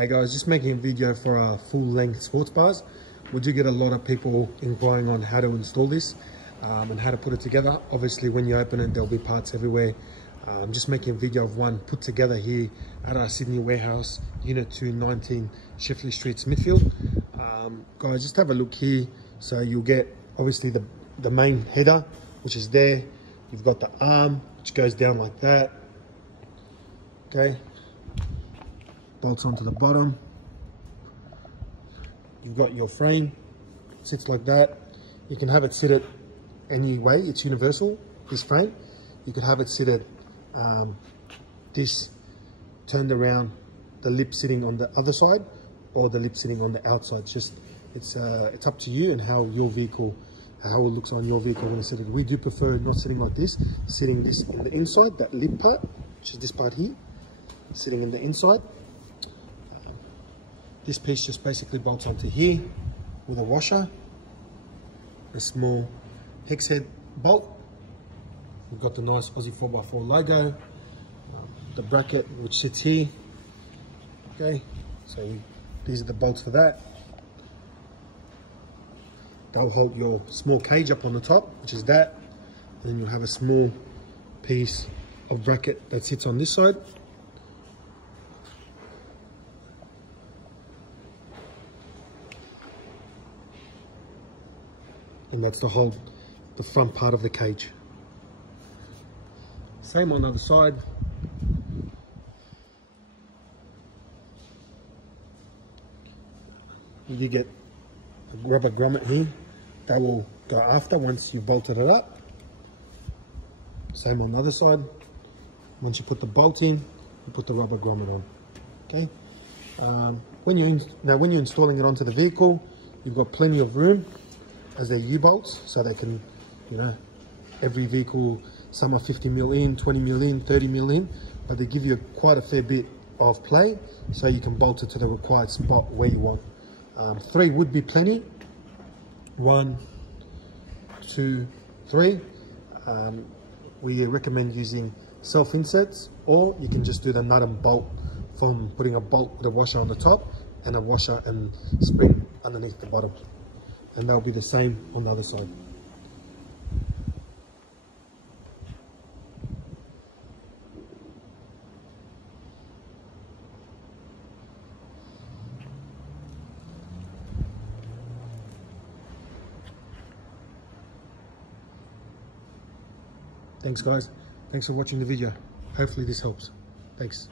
Hey guys, just making a video for our full-length sports bars. We do get a lot of people inquiring on how to install this and how to put it together. Obviously, when you open it, there'll be parts everywhere. I'm just making a video of one put together here at our Sydney warehouse, Unit 2, 19 Shifley Street, Smithfield. Guys, just have a look here. So you'll get obviously the main header, which is there. You've got the arm, which goes down like that. Okay. Bolts onto the bottom. You've got your frame, sits like that. You can have it sit at any way, it's universal, this frame. You could have it sit at this turned around, the lip sitting on the other side, or the lip sitting on the outside. It's up to you and how your vehicle, how it looks on your vehicle when you sit it. We do prefer not sitting like this, sitting this in the inside, that lip part, which is this part here, sitting in the inside. This piece just basically bolts onto here with a washer, a small hex head bolt. We've got the nice Aussie 4x4 logo, the bracket which sits here. Okay, so these are the bolts for that. They'll hold your small cage up on the top, which is that, and then you'll have a small piece of bracket that sits on this side. And that's the front part of the cage. Same on the other side. You get a rubber grommet here. That will go after once you've bolted it up. Same on the other side. Once you put the bolt in, you put the rubber grommet on. Okay. When you're installing it onto the vehicle, you've got plenty of room, as they're U-bolts, so they can, every vehicle, some are 50 mil in, 20 mil in, 30 mil in, but they give you quite a fair bit of play, so you can bolt it to the required spot where you want. 3 would be plenty. 1, 2, 3. We recommend using self-inserts, or you can just do the nut and bolt from putting a bolt with a washer on the top and a washer and spring underneath the bottom. And they'll be the same on the other side. Thanks guys, thanks for watching the video. Hopefully this helps. Thanks.